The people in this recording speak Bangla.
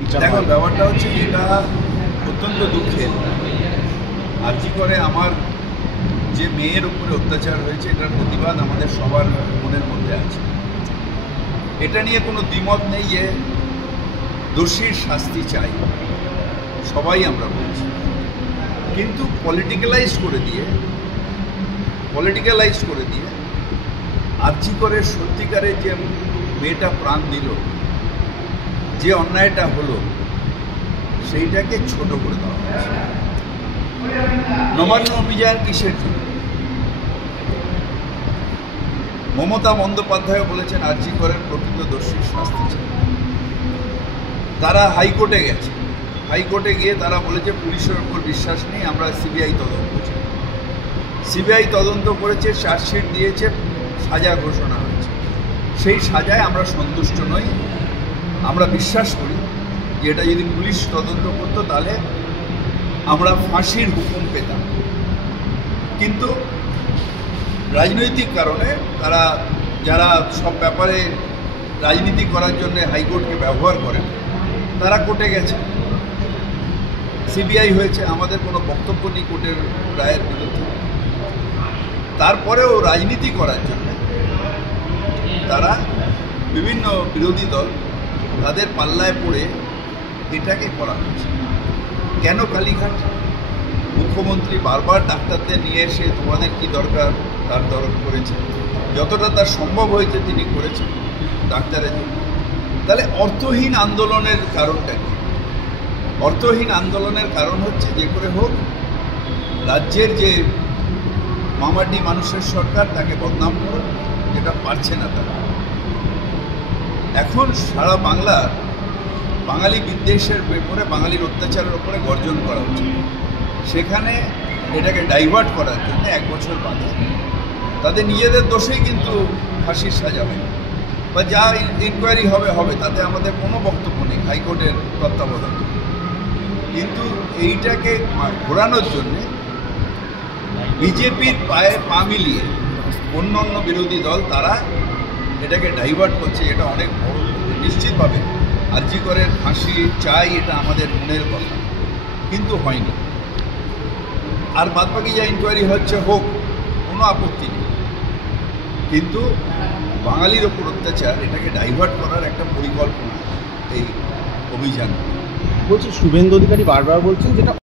দেখো ব্যাপারটা হচ্ছে এটা অত্যন্ত দুঃখের। আর্জি করে আমার যে মেয়ের উপরে অত্যাচার হয়েছে এটার প্রতিবাদ আমাদের সবার মনের মধ্যে আছে। এটা নিয়ে কোনো দ্বিমত নেই যে দোষীর শাস্তি চাই, সবাই আমরা বলছি। কিন্তু পলিটিক্যালাইজ করে দিয়ে আর্জি করে সত্যিকারের যে মেয়েটা প্রাণ দিল, যে অন্যায়টা হলো সেইটাকে ছোট করে দেওয়া হয়েছে। নবান্ন অভিযান কিসের জন্য? মমতা বন্দ্যোপাধ্যায় বলেছেন আর্জি করেন প্রকৃত দোষীর শাস্তি চাই। তারা হাইকোর্টে গেছে, হাইকোর্টে গিয়ে তারা বলেছে পুলিশের উপর বিশ্বাস নেই, আমরা সিবিআই তদন্ত চাই। সিবিআই তদন্ত করেছে, চার্জশিট দিয়েছে, সাজা ঘোষণা হয়েছে। সেই সাজায় আমরা সন্তুষ্ট নই। আমরা বিশ্বাস করি যে এটা যদি পুলিশ তদন্ত করতো তাহলে আমরা ফাঁসির হুকুম পেতাম। কিন্তু রাজনৈতিক কারণে তারা, যারা সব ব্যাপারে রাজনীতি করার জন্য হাইকোর্টকে ব্যবহার করেন, তারা কোর্টে গেছে, সিবিআই হয়েছে। আমাদের কোনো বক্তব্য নেই কোর্টের রায়ের বিরুদ্ধে। তারপরেও রাজনীতি করার জন্য তারা বিভিন্ন বিরোধী দল তাদের পাল্লায় পড়ে এটাকে করা হচ্ছে। কেন কালীঘাট? মুখ্যমন্ত্রী বারবার ডাক্তারদের নিয়ে এসে তোমাদের কি দরকার তার দরকার করেছে, যতটা তার সম্ভব হয়েছে তিনি করেছেন ডাক্তারের জন্য। তাহলে অর্থহীন আন্দোলনের কারণটা কি? অর্থহীন আন্দোলনের কারণ হচ্ছে যে করে হোক রাজ্যের যে মামাটি মানুষের সরকার তাকে বদনাম করে, যেটা পারছে না তারা। এখন সারা বাংলার বাঙালি বিদ্বেষের ব্যাপারে, বাঙালির অত্যাচারের উপরে গর্জন করা হচ্ছে। সেখানে এটাকে ডাইভার্ট করার জন্য 1 বছর বাদে তাদের নিজেদের দোষেই কিন্তু ফাঁসির সাজা হয়, বা যা ইনকোয়ারি হবে তাতে আমাদের কোনো বক্তব্য নেই হাইকোর্টের তত্ত্বাবধানে। কিন্তু এইটাকে ঘোরানোর জন্যে বিজেপির পায়ে পা মিলিয়ে অন্য বিরোধী দল তারা এটাকে ডাইভার্ট করছে। এটা অনেক বড়। নিশ্চিতভাবে আর্জি করে ফাঁসি চাই, এটা আমাদের মনের কথা, কিন্তু হয়নি। আর বাদবাকি যা ইনকোয়ারি হচ্ছে হোক, কোনো আপত্তি নেই। কিন্তু বাঙালির ওপর অত্যাচার, এটাকে ডাইভার্ট করার একটা পরিকল্পনা এই অভিযান। বলছি শুভেন্দু অধিকারী বারবার বলছেন যেটা